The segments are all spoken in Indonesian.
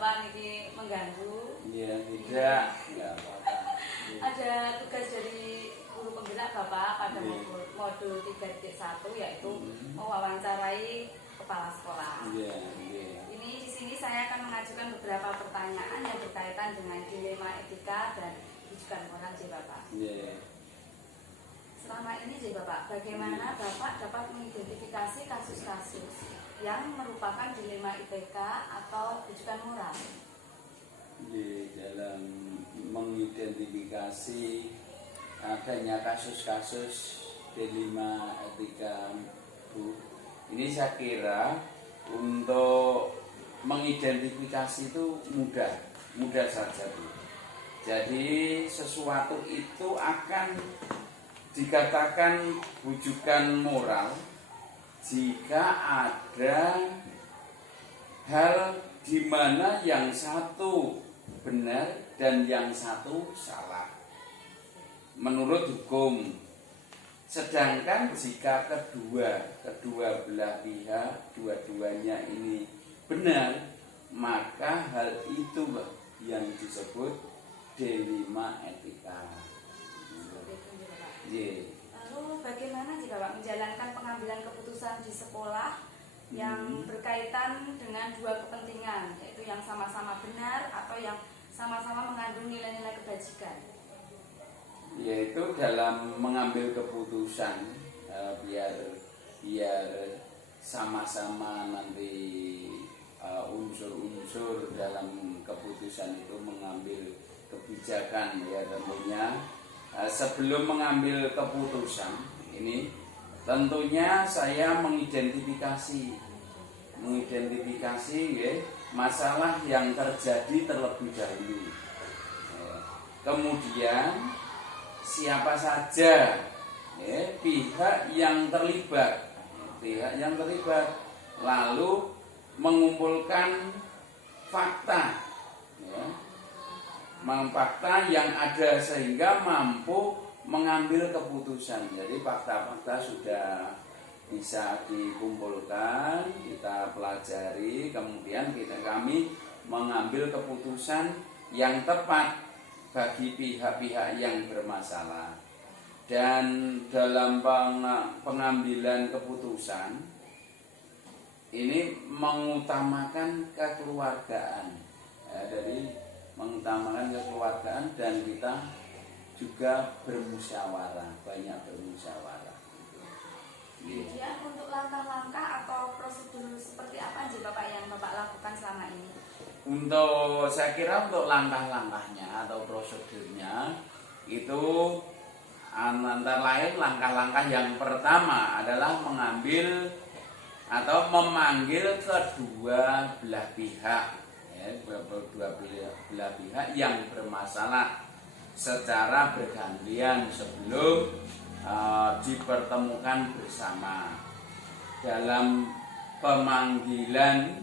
Bapak niki mengganggu. Iya, tidak. Enggak apa-apa. Ada tugas dari guru penggerak Bapak pada modul 3.1 yaitu mewawancarai kepala sekolah. Iya. Ini di sini saya akan mengajukan beberapa pertanyaan yang berkaitan dengan dilema etika dan rujukan moral J Bapak. Iya. Selama ini J Bapak, bagaimana Bapak dapat mengidentifikasi kasus-kasus yang merupakan dilema etika atau rujukan moral? Di dalam mengidentifikasi adanya kasus-kasus dilema etika, Bu, ini saya kira untuk mengidentifikasi itu mudah saja, Bu. Jadi sesuatu itu akan dikatakan rujukan moral jika ada hal di mana yang satu benar dan yang satu salah menurut hukum. Sedangkan jika kedua belah pihak dua-duanya ini benar, maka hal itu yang disebut dilema etika. Lalu bagaimana jika Pak menjalankan pengambilan keputusan di sekolah yang berkaitan dengan dua kepentingan, yaitu yang sama-sama benar atau yang sama-sama mengandung nilai-nilai kebajikan? Yaitu dalam mengambil keputusan biar sama-sama nanti unsur-unsur dalam keputusan itu mengambil kebijakan, ya tentunya sebelum mengambil keputusan ini tentunya saya mengidentifikasi ya, masalah yang terjadi terlebih dahulu. Kemudian siapa saja ya, pihak yang terlibat, lalu mengumpulkan fakta ya, fakta yang ada sehingga mampu mengambil keputusan. Jadi fakta-fakta sudah bisa dikumpulkan, kita pelajari, kemudian kami mengambil keputusan yang tepat bagi pihak-pihak yang bermasalah. Dan dalam pengambilan keputusan ini mengutamakan kekeluargaan ya, mengutamakan kekeluargaan, dan kita juga bermusyawarah, banyak bermusyawarah. Kemudian untuk langkah-langkah atau prosedur seperti apa sih Bapak yang Bapak lakukan selama ini? Saya kira untuk langkah-langkahnya atau prosedurnya itu antara lain langkah-langkah yang pertama adalah mengambil atau memanggil kedua belah pihak. Kedua belah pihak yang bermasalah secara bergantian sebelum dipertemukan bersama. Dalam pemanggilan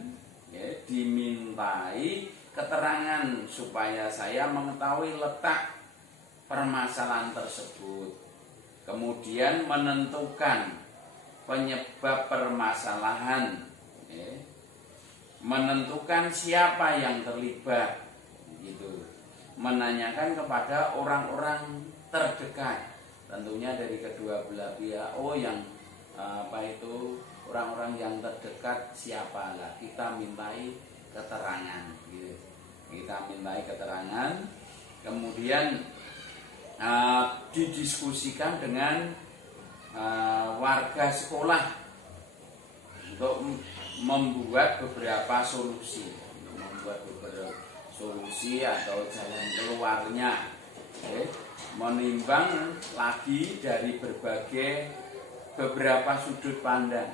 dimintai keterangan supaya saya mengetahui letak permasalahan tersebut, kemudian menentukan penyebab permasalahan, menentukan siapa yang terlibat, gitu. Menanyakan kepada orang-orang terdekat, tentunya dari kedua belah pihak. Yang orang-orang yang terdekat siapa lah, kita mintai keterangan, gitu. Kita mintai keterangan, kemudian didiskusikan dengan warga sekolah untuk membuat beberapa solusi, atau jalan keluarnya, menimbang lagi dari beberapa sudut pandang,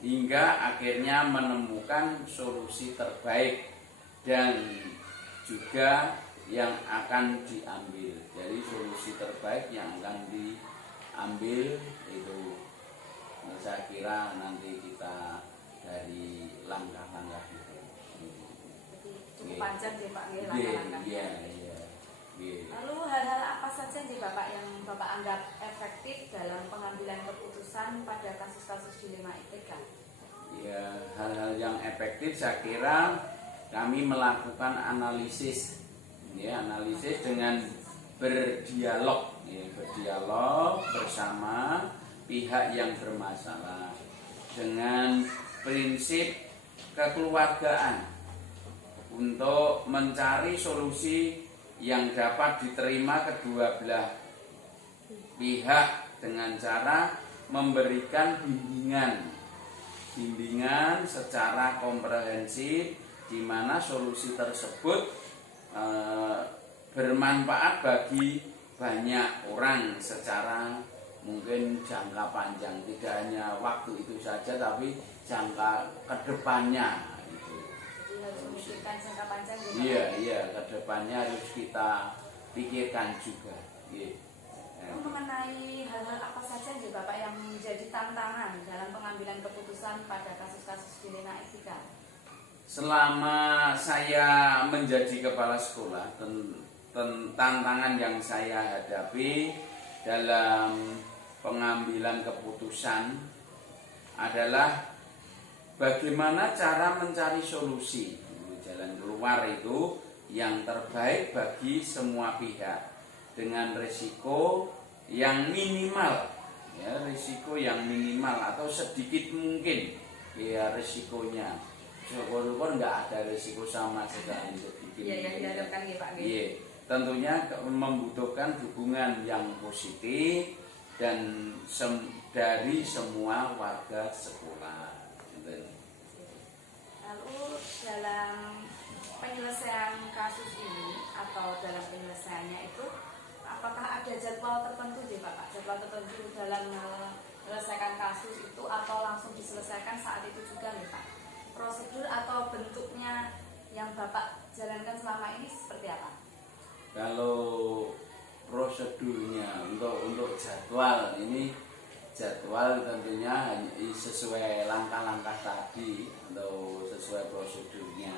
hingga akhirnya menemukan solusi terbaik dan juga yang akan diambil. Jadi solusi terbaik yang akan diambil itu, saya kira nanti kita dari langkah-langkah itu. Cukup panjang sih Pak langkah-langkahnya. Lalu hal-hal apa saja sih Bapak yang Bapak anggap efektif dalam pengambilan keputusan pada kasus-kasus dilema etika? Ya, hal-hal yang efektif saya kira kami melakukan analisis, ya, analisis dengan berdialog, ya, berdialog bersama pihak yang bermasalah dengan prinsip kekeluargaan untuk mencari solusi yang dapat diterima kedua belah pihak dengan cara memberikan bimbingan secara komprehensif, di mana solusi tersebut bermanfaat bagi banyak orang secara mungkin jangka panjang, tidak hanya waktu itu saja tapi jangka kedepannya. Jadi harus memikirkan jangka panjang. Iya, kedepannya harus kita pikirkan juga. Iya. Mengenai hal-hal apa saja sih Bapak yang menjadi tantangan dalam pengambilan keputusan pada kasus-kasus dilema etika? Selama saya menjadi kepala sekolah, tantangan yang saya hadapi dalam pengambilan keputusan adalah bagaimana cara mencari solusi, jalan keluar itu yang terbaik bagi semua pihak dengan risiko yang minimal, ya, risiko yang minimal atau sedikit mungkin ya risikonya. Syukur-syukur nggak ada risiko sama sekali, sedikit. Iya, diharapkan ya Pak. Iya, tentunya membutuhkan dukungan yang positif dan dari semua warga sekolah. Lalu dalam penyelesaian kasus ini atau dalam penyelesaiannya itu, apakah ada jadwal tertentu sih Bapak? Jadwal tertentu dalam menyelesaikan kasus itu atau langsung diselesaikan saat itu juga nih Pak? Prosedur atau bentuknya yang Bapak jalankan selama ini seperti apa? Kalau prosedurnya untuk jadwal ini, jadwal tentunya sesuai langkah-langkah tadi atau sesuai prosedurnya.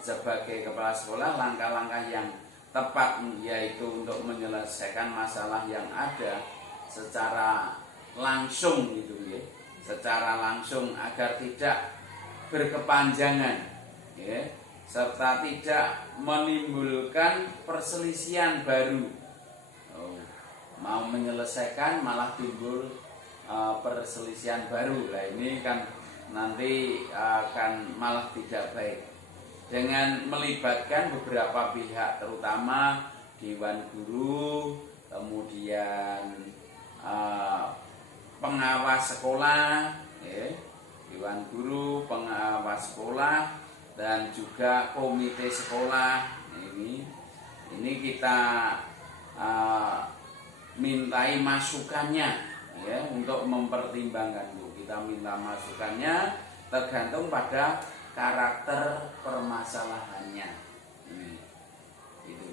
Sebagai kepala sekolah, langkah-langkah yang tepat yaitu untuk menyelesaikan masalah yang ada secara langsung gitu ya, secara langsung agar tidak berkepanjangan ya, serta tidak menimbulkan perselisihan baru. Mau menyelesaikan malah timbul perselisihan baru. Nah ini kan nanti akan malah tidak baik. Dengan melibatkan beberapa pihak, terutama Dewan Guru, kemudian pengawas sekolah, ya, Dewan Guru, pengawas sekolah, dan juga komite sekolah. Ini kita mintai masukannya, ya, untuk mempertimbangkan. Kita minta masukannya tergantung pada karakter permasalahannya. Itu.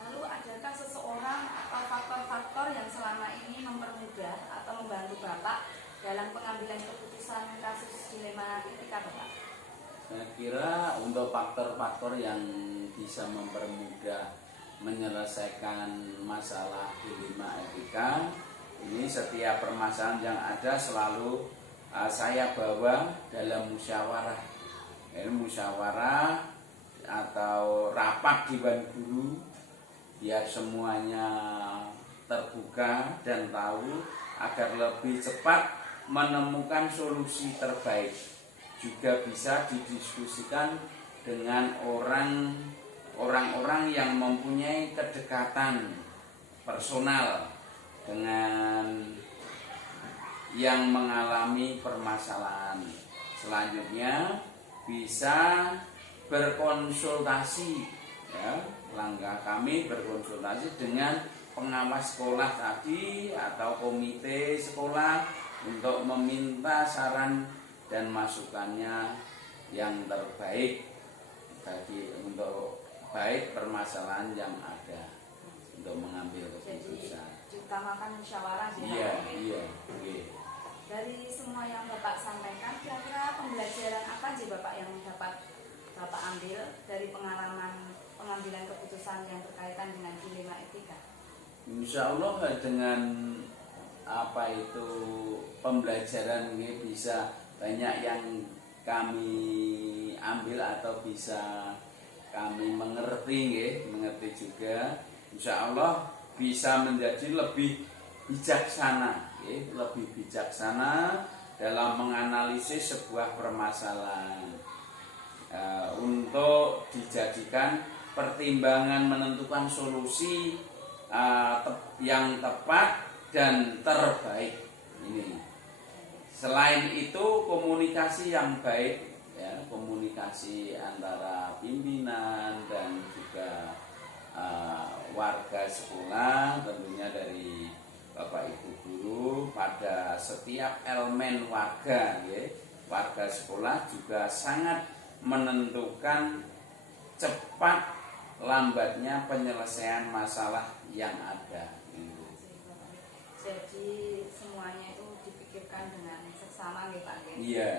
Lalu adakah seseorang atau faktor-faktor yang selama ini mempermudah atau membantu Bapak dalam pengambilan keputusan kasus dilema etika Bapak? Saya kira untuk faktor-faktor yang bisa mempermudah menyelesaikan masalah dilema etika, ini setiap permasalahan yang ada selalu saya bawa dalam musyawarah, musyawarah atau rapat Dewan Guru, biar semuanya terbuka dan tahu agar lebih cepat menemukan solusi terbaik. Juga bisa didiskusikan dengan orang-orang yang mempunyai kedekatan personal dengan yang mengalami permasalahan. Selanjutnya bisa berkonsultasi, ya, langkah kami berkonsultasi dengan pengawas sekolah tadi atau komite sekolah untuk meminta saran dan masukannya yang terbaik untuk baik permasalahan yang ada untuk mengambil keputusan. Jadi diutamakan musyawarah. Iya. Dari semua yang Bapak sampaikan, kira-kira pembelajaran apa sih Bapak yang dapat Bapak ambil dari pengalaman pengambilan keputusan yang berkaitan dengan dilema etika? Insya Allah dengan pembelajaran ini bisa banyak yang kami diambil atau bisa kami mengerti juga, insya Allah bisa menjadi lebih bijaksana, lebih bijaksana dalam menganalisis sebuah permasalahan, untuk dijadikan pertimbangan menentukan solusi yang tepat dan terbaik ini. Selain itu komunikasi yang baik, ya, komunikasi antara pimpinan dan juga warga sekolah, tentunya dari Bapak Ibu guru pada setiap elemen warga, ya, warga sekolah juga sangat menentukan cepat lambatnya penyelesaian masalah yang ada. Jadi semuanya itu dipikirkan dengan seksama nih Pak. Iya.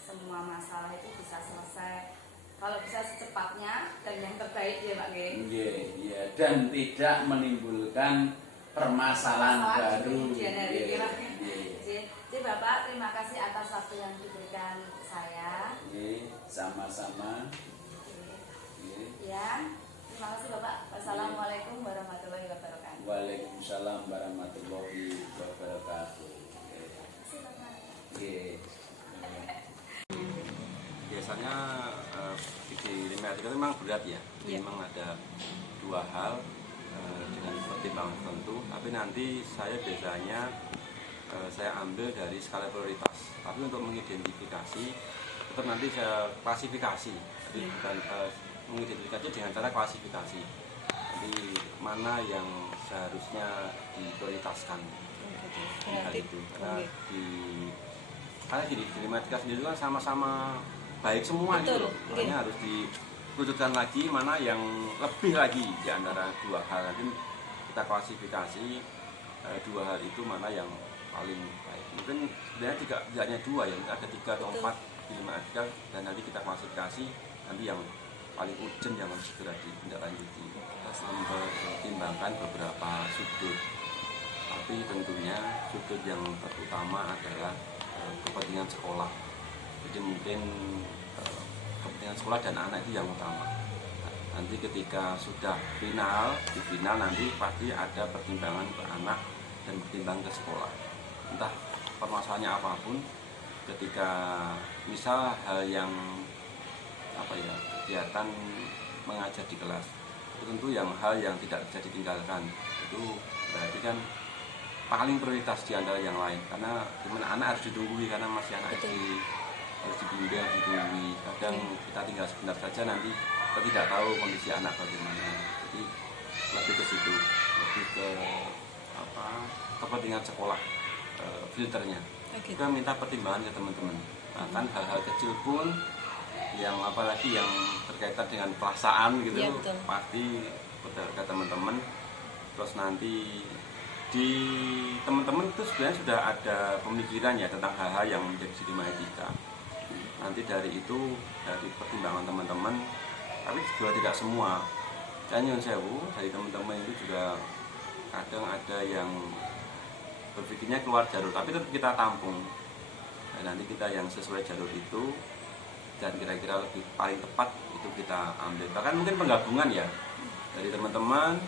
Semua masalah itu bisa selesai kalau bisa secepatnya dan yang terbaik ya Pak. Iya. Dan tidak menimbulkan permasalahan baru. Jadi Bapak terima kasih atas waktu yang diberikan saya. Sama-sama. Ya, terima kasih Bapak. Wassalamualaikum warahmatullahi wabarakatuh. Waalaikumsalam warahmatullahi wabarakatuh. Biasanya di matematika itu memang berat ya. Memang ada dua hal dengan pertimbangan tertentu. Tapi nanti saya biasanya saya ambil dari skala prioritas. Tapi untuk mengidentifikasi tetap nanti saya klasifikasi. Jadi bukan mengidentifikasi dengan cara klasifikasi. Jadi mana yang seharusnya diprioritaskan. Karena di matematika sendiri kan sama-sama baik semua gitu loh. Makanya harus dikerucutkan lagi mana yang lebih lagi di antara dua hal. Nanti kita klasifikasi dua hal itu mana yang paling baik. Mungkin sebenarnya tidak hanya dua ya, ada 3 atau 4 di matematika, dan nanti kita klasifikasi nanti yang paling urgent yang harus segera ditindaklanjuti. Kita mempertimbangkan beberapa sudut, tapi tentunya sudut yang terutama adalah kepentingan sekolah. Jadi mungkin kepentingan sekolah dan anak itu yang utama. Nanti ketika sudah di final nanti pasti ada pertimbangan ke anak dan pertimbangan ke sekolah. Entah permasalahannya apapun, ketika misal hal yang kegiatan mengajar di kelas, itu tentu hal yang tidak bisa ditinggalkan. Itu berarti kan paling prioritas di antara yang lain, karena gimana anak harus ditungguin, karena masih anak SD, harus dibimbing, ditungguin. Kadang kita tinggal sebentar saja nanti kita tidak tahu kondisi anak bagaimana. Jadi lebih ke situ, lebih ke kepentingan sekolah, filternya. Kita minta pertimbangan ke teman-teman. Bahkan hal-hal kecil pun yang apalagi yang berkaitan dengan perasaan gitu, pasti ke teman-teman. Terus nanti di teman-teman itu sebenarnya sudah ada pemikiran ya tentang hal-hal yang menjadi dilema etika. Nanti dari itu, dari pertimbangan teman-teman, tapi juga tidak semua. Dan nyun sewu, dari teman-teman itu juga kadang ada yang berpikirnya keluar jalur, tapi tetap kita tampung. Dan nanti kita yang sesuai jalur itu dan kira-kira lebih paling tepat itu kita ambil. Bahkan mungkin penggabungan ya dari teman-teman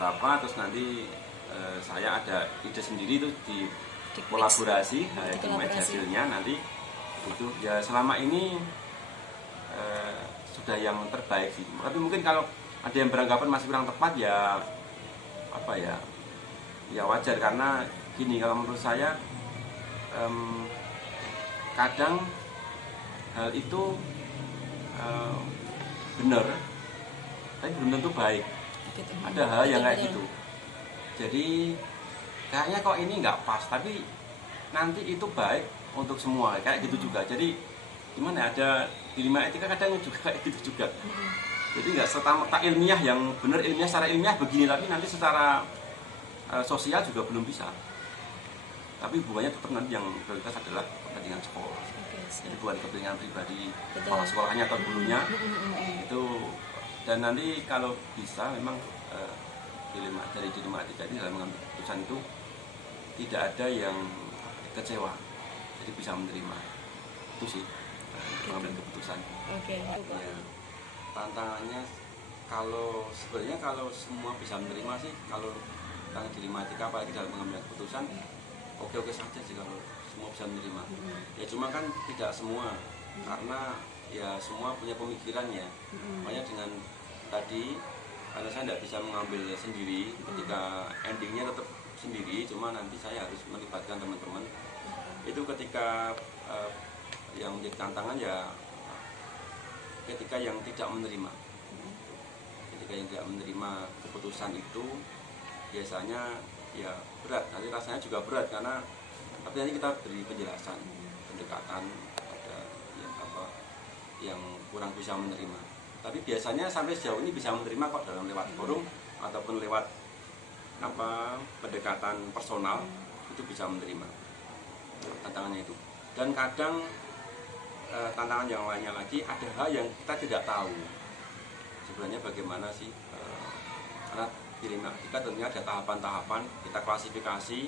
berapa, terus nanti saya ada ide sendiri itu di kolaborasi, di match hasilnya nanti itu ya selama ini sudah yang terbaik sih. Tapi mungkin kalau ada yang beranggapan masih kurang tepat ya ya wajar, karena gini, kalau menurut saya kadang hal itu benar tapi belum tentu baik. Ada hal yang kayak gitu. Jadi kayaknya kok ini nggak pas, tapi nanti itu baik untuk semua, kayak gitu juga. Jadi gimana, ada dilema etika kadang juga kayak gitu juga. Jadi nggak serta-merta ilmiah yang benar, ilmiah secara ilmiah begini, tapi nanti secara sosial juga belum bisa. Tapi hubungannya tetap nanti yang prioritas adalah kepentingan sekolah. Jadi bukan kepentingan pribadi kepala sekolahnya atau gurunya itu. Dan nanti kalau bisa memang dari dilema etika ini dalam mengambil keputusan itu tidak ada yang kecewa, jadi bisa menerima. Itu sih mengambil keputusan. Ya. Tantangannya sebenarnya kalau semua bisa menerima sih, kalau tentang dilematika apalagi dalam mengambil keputusan, oke saja sih kalau semua bisa menerima. Ya cuma kan tidak semua, karena ya semua punya pemikirannya. Makanya dengan tadi, karena saya tidak bisa mengambil sendiri, ketika endingnya tetap sendiri, cuma nanti saya harus melibatkan teman-teman. Itu ketika yang menjadi tantangan ya ketika yang tidak menerima. Ketika yang tidak menerima keputusan itu biasanya ya berat, nanti rasanya juga berat, karena tapi nanti kita beri penjelasan, pendekatan pada yang kurang bisa menerima. Tapi biasanya sampai sejauh ini bisa menerima kok, dalam lewat forum ataupun lewat pendekatan personal itu bisa menerima tantangannya itu. Dan kadang tantangan yang lainnya lagi, ada hal yang kita tidak tahu sebenarnya bagaimana sih, karena dilematika tentunya ada tahapan-tahapan, kita klasifikasi.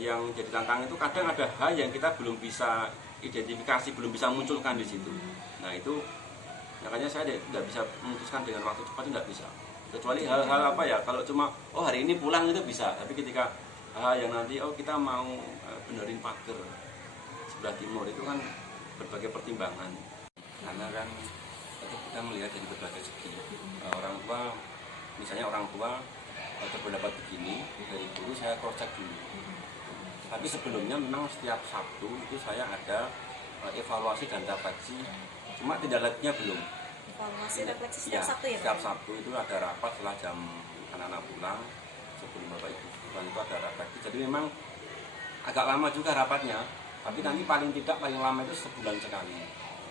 Yang jadi tantangan itu kadang ada hal yang kita belum bisa identifikasi, belum bisa munculkan di situ. Nah itu makanya saya tidak bisa memutuskan dengan waktu cepat, itu tidak bisa, kecuali hal-hal apa ya, kalau cuma hari ini pulang itu bisa. Tapi ketika hal yang nanti kita mau benerin pagar sebelah timur, itu kan berbagai pertimbangan, karena kan kita melihat dari berbagai segi. Orang tua, misalnya orang tua berpendapat begini, dari guru saya cross check dulu. Tapi sebelumnya memang setiap Sabtu itu saya ada evaluasi dan refleksi, cuma tidak lanjutnya belum. Evaluasi refleksi setiap Sabtu ya? Setiap Sabtu itu ada rapat setelah jam anak-anak pulang, sebelum Bapak Ibu pulang itu ada refleksi. Jadi memang agak lama juga rapatnya, tapi nanti paling lama itu sebulan sekali.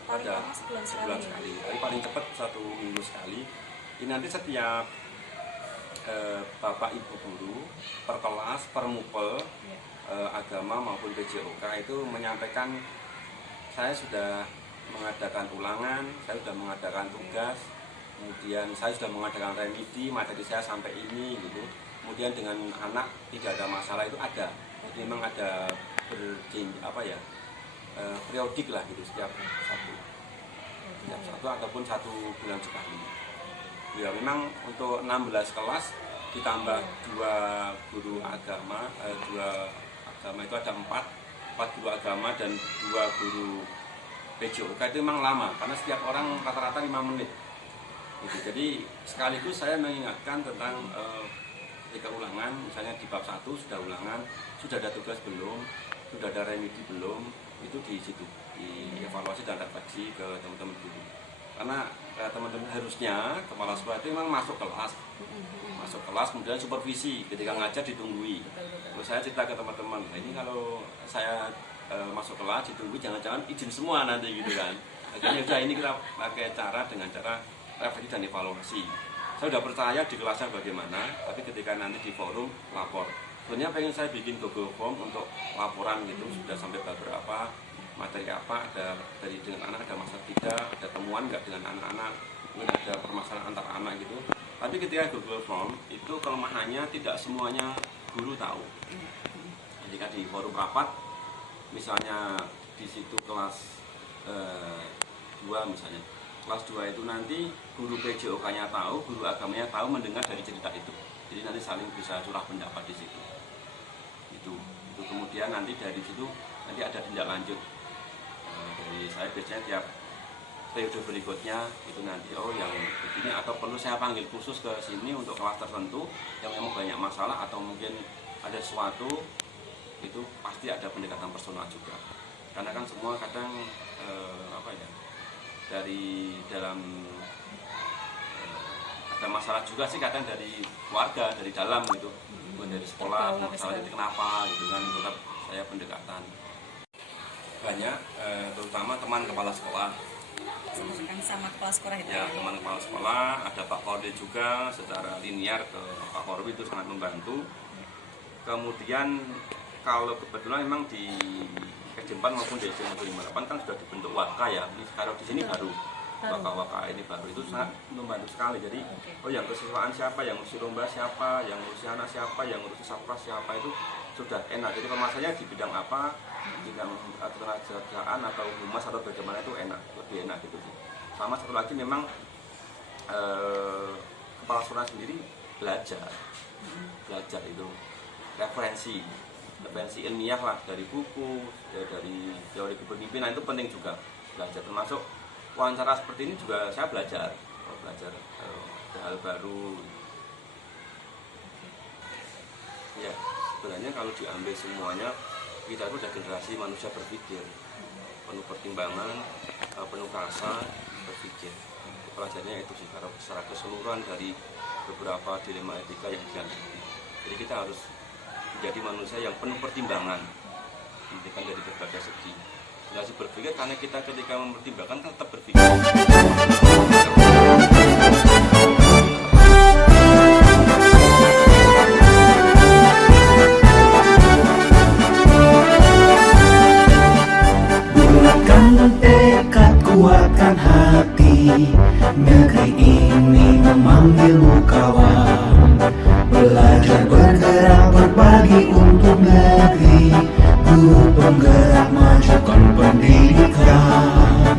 Paling ada lama sebulan sekali. Tapi paling cepat 1 minggu sekali. Ini nanti setiap Bapak Ibu guru per kelas, per mupel, agama maupun PJOK itu menyampaikan, saya sudah mengadakan ulangan, saya sudah mengadakan tugas, kemudian saya sudah mengadakan remedi, materi saya sampai ini gitu. Kemudian dengan anak tidak ada masalah, itu ada. Jadi memang ada periodik lah gitu, setiap satu ataupun 1 bulan sekali. Ya memang untuk 16 kelas ditambah 2 guru agama, 2 agama itu ada 4 guru agama dan 2 guru PJOK. Itu memang lama, karena setiap orang rata-rata 5 menit gitu. Jadi sekaligus saya mengingatkan tentang ketika ulangan, misalnya di bab 1 sudah ulangan, sudah ada tugas belum, sudah ada remedi belum, itu di situ dievaluasi dan refleksi ke teman-teman guru. Karena teman-teman harusnya kepala sekolah itu memang masuk kelas, kemudian supervisi, ketika ngajar ditungguin. Terus saya cerita ke teman-teman, ini kalau saya masuk kelas ditunggu, jangan-jangan izin semua nanti gitu kan. Akhirnya udah, ini kita pakai dengan cara refleksi dan evaluasi. Saya sudah percaya di kelasnya bagaimana, tapi ketika nanti di forum lapor. Sebenarnya pengen saya bikin Google Form untuk laporan gitu, sudah sampai beberapa materi apa, ada dari dengan anak ada masalah tidak, ada temuan nggak dengan anak-anak, mungkin ada permasalahan antar anak gitu. Tapi ketika Google Form itu kelemahannya tidak semuanya guru tahu. Ketika di forum rapat, misalnya di situ kelas 2 misalnya, kelas 2 itu nanti guru PJOK-nya tahu, guru agamanya tahu, mendengar dari cerita itu. Jadi nanti saling bisa curah pendapat di situ. Itu kemudian nanti dari situ nanti ada tindak lanjut. Dari saya biasanya tiap periode berikutnya itu nanti yang begini, atau perlu saya panggil khusus ke sini untuk kelas tertentu yang memang banyak masalah atau mungkin ada sesuatu, itu pasti ada pendekatan personal juga. Karena kan semua kadang dari dalam ada masalah juga sih, kadang dari keluarga, dari dalam gitu, bukan dari sekolah, masalah itu kenapa gitu kan, tetap saya pendekatan banyak, terutama teman kepala sekolah. Sama kepala sekolah itu ya, teman kepala sekolah, ada Pak Kordi juga, secara linear ke Pak Korbi itu sangat membantu. Kemudian kalau kebetulan memang di SD4 maupun di SD 58 kan sudah dibentuk warga ya, kalau di sini baru. waka-waka ini baru itu sangat membantu sekali. Jadi yang kesusahan siapa, yang ngurusi lomba siapa, yang ngurusi anak siapa, yang ngurusi sapras siapa, itu sudah enak. Jadi pemasarannya di bidang apa, bidang ketenagakerjaan atau humas atau bagaimana, itu enak, lebih enak gitu sih. Sama satu lagi memang kepala sekolah sendiri belajar itu referensi ilmiah lah, dari buku, dari teori kepemimpinan, itu penting juga belajar. Termasuk wawancara seperti ini juga saya belajar hal baru. Ya, sebenarnya kalau diambil semuanya, kita itu udah generasi manusia berpikir, penuh pertimbangan, penuh rasa, berpikir. Pelajarannya itu sih, karena secara keseluruhan dari beberapa dilema etika yang dihadapi. Jadi kita harus menjadi manusia yang penuh pertimbangan, memperhatikan dari berbagai segi. Generasi berpikir karena kita ketika mempertimbangkan kan tetap berpikir. Bulatkan tekad, kuatkan hati, negeri ini memanggilmu kawan. Belajar, bergerak, berbagi untuk negeri, guru penggerak majukan pendidikan.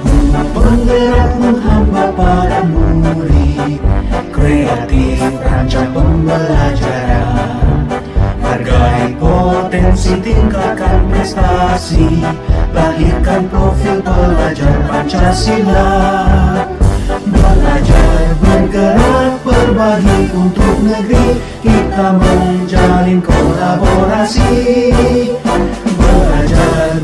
Guru penggerak menghamba pada murid, kreatif rancang pembelajaran. Hargai potensi, tingkatkan prestasi, lahirkan profil pelajar Pancasila. Belajar, bergerak, berbagi untuk negeri, kita menjalin kolaborasi. Belajar,